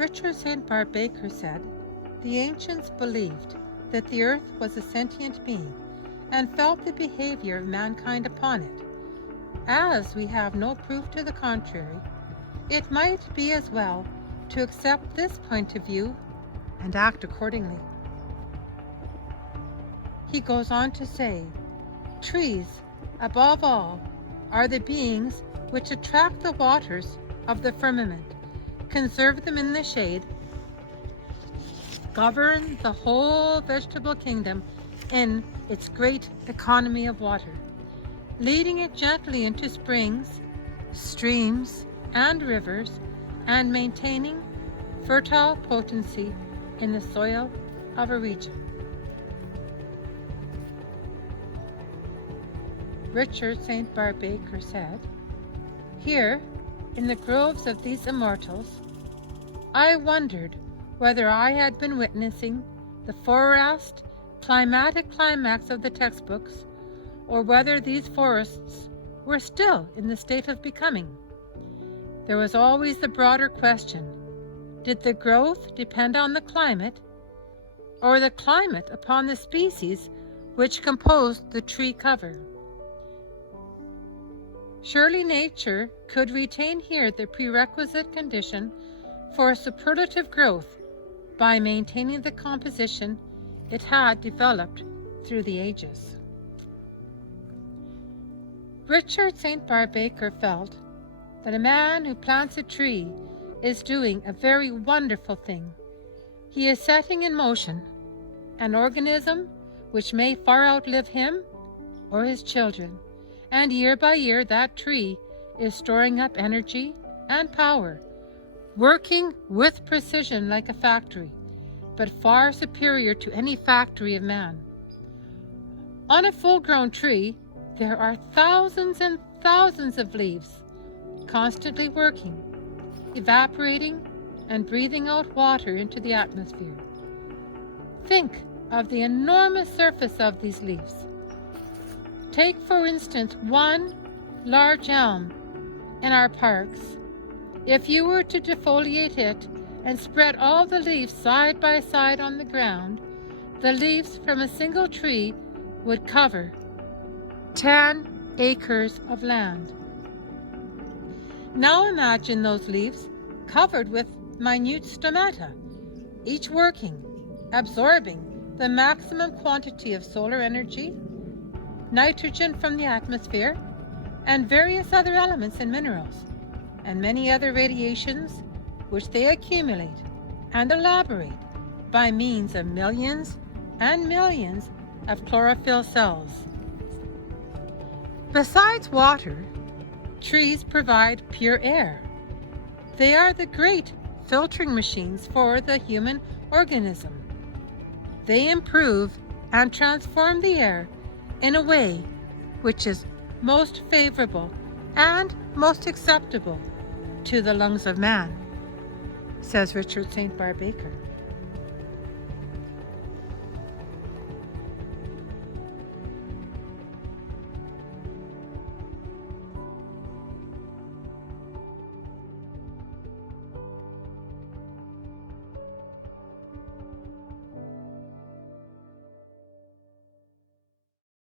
Richard St. Barbe Baker said, "The ancients believed that the earth was a sentient being and felt the behavior of mankind upon it. As we have no proof to the contrary, it might be as well to accept this point of view and act accordingly." He goes on to say, "Trees, above all, are the beings which attract the waters of the firmament, conserve them in the shade, govern the whole vegetable kingdom in its great economy of water, leading it gently into springs, streams, and rivers, and maintaining fertile potency in the soil of a region." Richard St. Barbe Baker said, "Here, in the groves of these immortals, I wondered whether I had been witnessing the forest climatic climax of the textbooks, or whether these forests were still in the state of becoming. There was always the broader question: did the growth depend on the climate, or the climate upon the species which composed the tree cover? Surely nature could retain here the prerequisite condition for superlative growth by maintaining the composition it had developed through the ages." Richard St. Barbe Baker felt that a man who plants a tree is doing a very wonderful thing. He is setting in motion an organism which may far outlive him or his children, and year by year that tree is storing up energy and power, working with precision like a factory, but far superior to any factory of man. On a full-grown tree, there are thousands and thousands of leaves, constantly working, evaporating, and breathing out water into the atmosphere. Think of the enormous surface of these leaves. Take, for instance, one large elm in our parks. If you were to defoliate it and spread all the leaves side by side on the ground, the leaves from a single tree would cover 10 acres of land. Now imagine those leaves covered with minute stomata, each working, absorbing the maximum quantity of solar energy, nitrogen from the atmosphere, and various other elements and minerals, and many other radiations which they accumulate and elaborate by means of millions and millions of chlorophyll cells. Besides water, trees provide pure air. They are the great filtering machines for the human organism. They improve and transform the air in a way which is most favorable and most acceptable to the lungs of man," says Richard St. Barbe Baker.